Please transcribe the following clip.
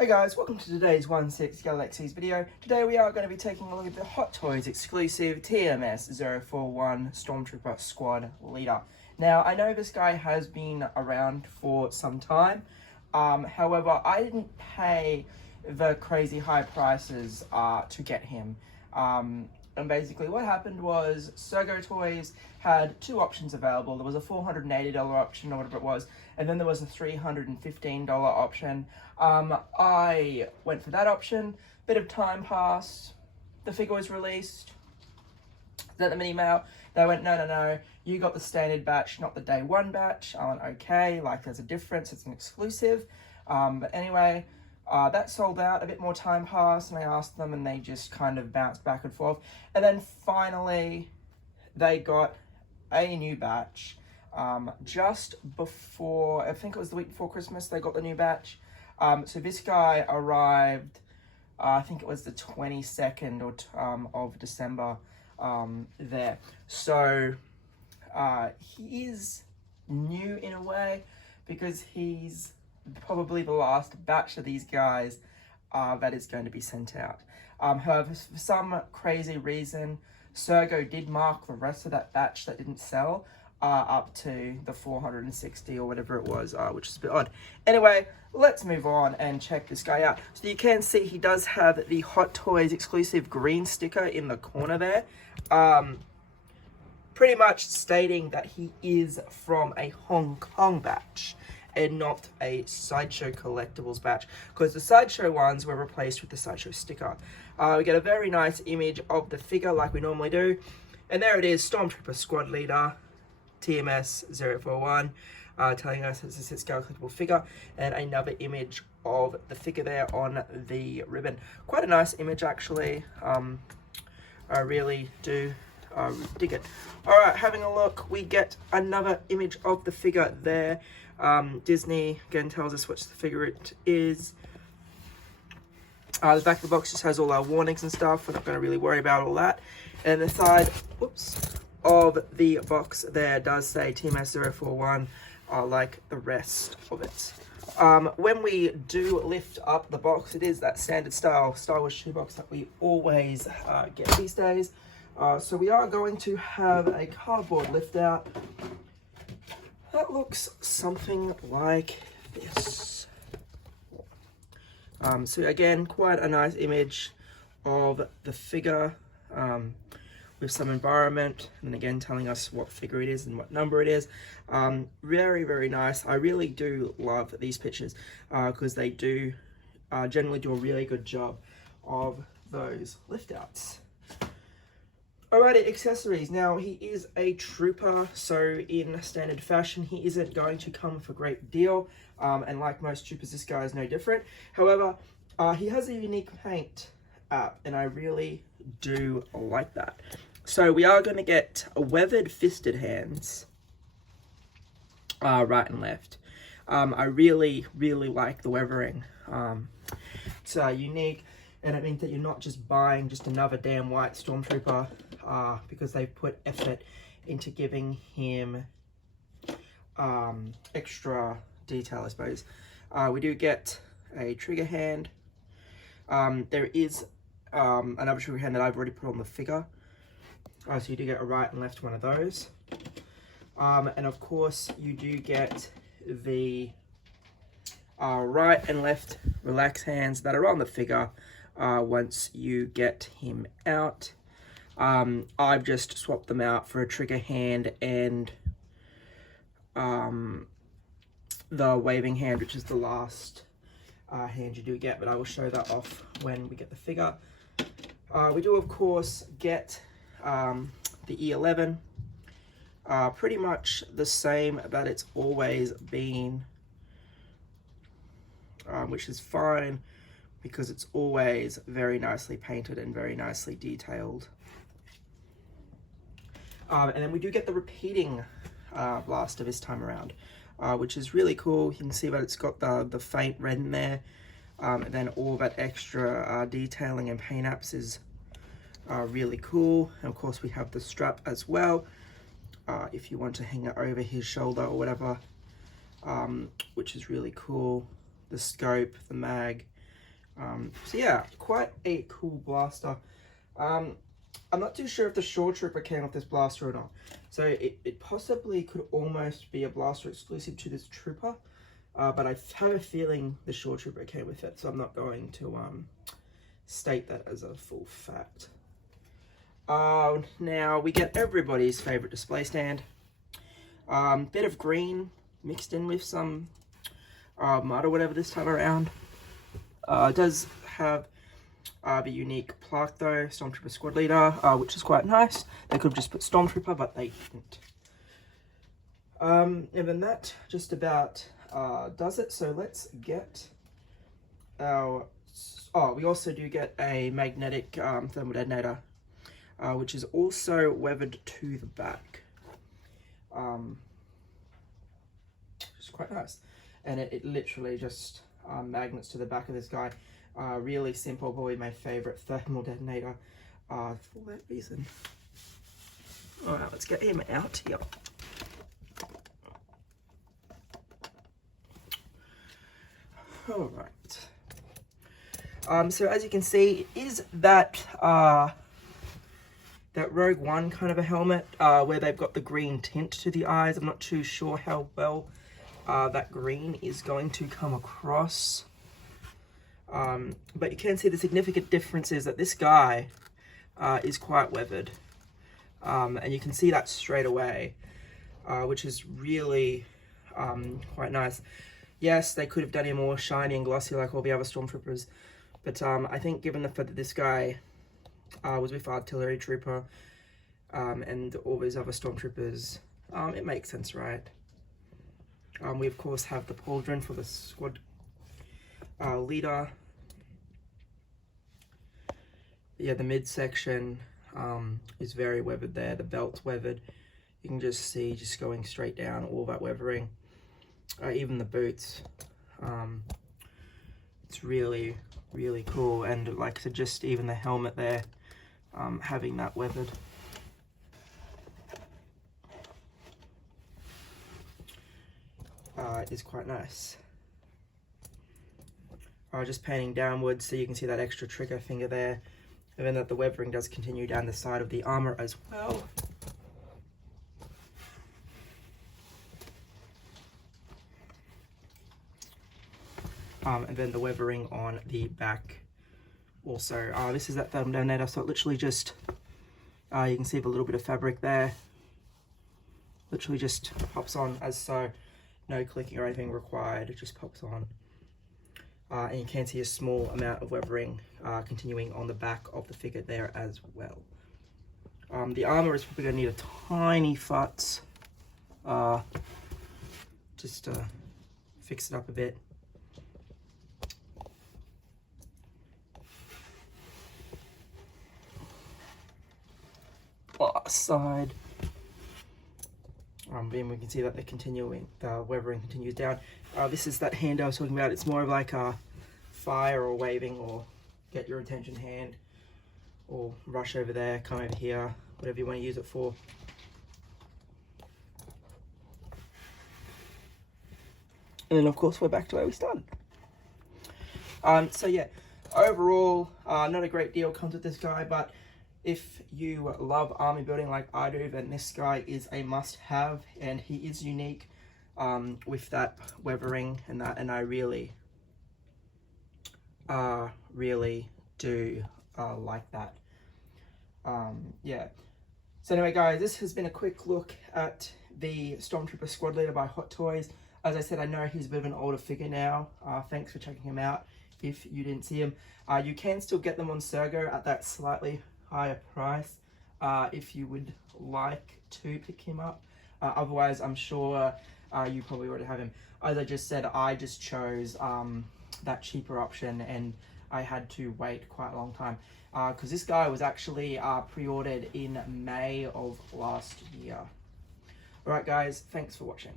Hey guys, welcome to today's 1/6 Galaxies video. Today we are going to be taking a look at the Hot Toys exclusive TMS 041 Stormtrooper Squad Leader. Now, I know this guy has been around for some time. However, I didn't pay the crazy high prices to get him. And basically what happened was Sergo Toys had two options available. There was a $480 option or whatever it was, and then there was a $315 option. I went for that option. Bit of time passed. The figure was released. Sent them an email. They went, no, you got the standard batch, not the day one batch. I went, okay, like there's a difference, it's an exclusive. But anyway, that sold out. A bit more time passed, and I asked them, and they just kind of bounced back and forth. And then finally, they got a new batch. Just before, I think it was the week before Christmas, they got the new batch. So this guy arrived, I think it was the 22nd of December there. So he is new in a way, because he's probably the last batch of these guys that is going to be sent out. However, for some crazy reason, Sergo did mark the rest of that batch that didn't sell up to the 460 or whatever it was, which is a bit odd. Anyway, let's move on and check this guy out. So you can see he does have the Hot Toys exclusive green sticker in the corner there. Pretty much stating that he is from a Hong Kong batch and not a Sideshow Collectibles batch, because the Sideshow ones were replaced with the Sideshow sticker. We get a very nice image of the figure like we normally do, and there it is, Stormtrooper Squad Leader, TMS 041, telling us it's a set-scale collectible figure, and another image of the figure there on the ribbon. Quite a nice image actually. I really do dig it. Alright, having a look, we get another image of the figure there. Disney again tells us which the figure it is. The back of the box just has all our warnings and stuff. We're not going to really worry about all that. And the side, of the box there does say TMS 041, like the rest of it. When we do lift up the box, it is that standard style Star Wars shoebox that we always get these days. So we are going to have a cardboard lift out. That looks something like this. So again, quite a nice image of the figure with some environment, and then again telling us what figure it is and what number it is. Very, very nice. I really do love these pictures because they do generally do a really good job of those lift outs. Alrighty, accessories. Now, he is a trooper, so in standard fashion, he isn't going to come with a great deal. And like most troopers, this guy is no different. However, he has a unique paint app, and I really do like that. So we are going to get a weathered fisted hands, right and left. I really, really like the weathering. It's unique, and it means that you're not just buying just another damn white Stormtrooper, because they've put effort into giving him extra detail, I suppose. We do get a trigger hand. There is another trigger hand that I've already put on the figure. So you do get a right and left one of those. And of course you do get the right and left relax hands that are on the figure once you get him out. I've just swapped them out for a trigger hand and the waving hand, which is the last hand you do get, but I will show that off when we get the figure. We do of course get the E11, pretty much the same that it's always been, which is fine because it's always very nicely painted and very nicely detailed. And then we do get the repeating blaster this time around, which is really cool. You can see that it's got the faint red in there, and then all that extra detailing and paint apps is really cool. And of course we have the strap as well, if you want to hang it over his shoulder or whatever, which is really cool. The scope, the mag, So yeah, quite a cool blaster. I'm not too sure if the Shore Trooper came with this blaster or not. So it possibly could almost be a blaster exclusive to this Trooper. But I have a feeling the Shore Trooper came with it, so I'm not going to state that as a full fact. Now we get everybody's favorite display stand. Bit of green mixed in with some mud or whatever this time around. It does have the unique plaque though, Stormtrooper Squad Leader, which is quite nice. They could have just put Stormtrooper, but they didn't. And then that just about does it. So let's get our... Oh, we also do get a magnetic thermal detonator, which is also weathered to the back. Which is quite nice. And it literally just magnets to the back of this guy. Really simple, probably my favorite thermal detonator for that reason. Alright, let's get him out here. Alright. So as you can see, is that that Rogue One kind of a helmet where they've got the green tint to the eyes. I'm not too sure how well that green is going to come across. But you can see the significant difference is that this guy is quite weathered. And you can see that straight away, which is really quite nice. Yes, they could have done him more shiny and glossy like all the other Stormtroopers. But I think given the fact that this guy was with Artillery Trooper and all these other Stormtroopers, it makes sense, right? We of course have the pauldron for the squad leader. Yeah, the midsection is very weathered there. The belt's weathered. You can just see just going straight down all that weathering. Even the boots. It's really, really cool. And like I said, just even the helmet there, having that weathered. Is quite nice. Just panning downwards so you can see that extra trigger finger there, and then that the weathering does continue down the side of the armor as well. And then the weathering on the back also. This is that thermal detonator, so it literally just, you can see the little bit of fabric there, literally just pops on as so. No clicking or anything required, it just pops on. And you can see a small amount of weathering continuing on the back of the figure there as well. The armor is probably going to need a tiny futz just to fix it up a bit. Side. Then we can see that the weathering continues down. This is that hand I was talking about. It's more of like a fire or waving or get your attention hand, or rush over there, come over here, whatever you want to use it for. And then of course we're back to where we started. So yeah, overall, not a great deal comes with this guy, but if you love army building like I do, then this guy is a must-have, and he is unique with that weathering and that, and I really do like that. Yeah. So anyway, guys, this has been a quick look at the Stormtrooper Squad Leader by Hot Toys. As I said, I know he's a bit of an older figure now. Thanks for checking him out if you didn't see him. You can still get them on Sergo at that slightly higher price if you would like to pick him up. Otherwise, I'm sure you probably already have him. As I just said, I just chose that cheaper option, and I had to wait quite a long time because this guy was actually pre-ordered in May of last year. Alright guys, thanks for watching.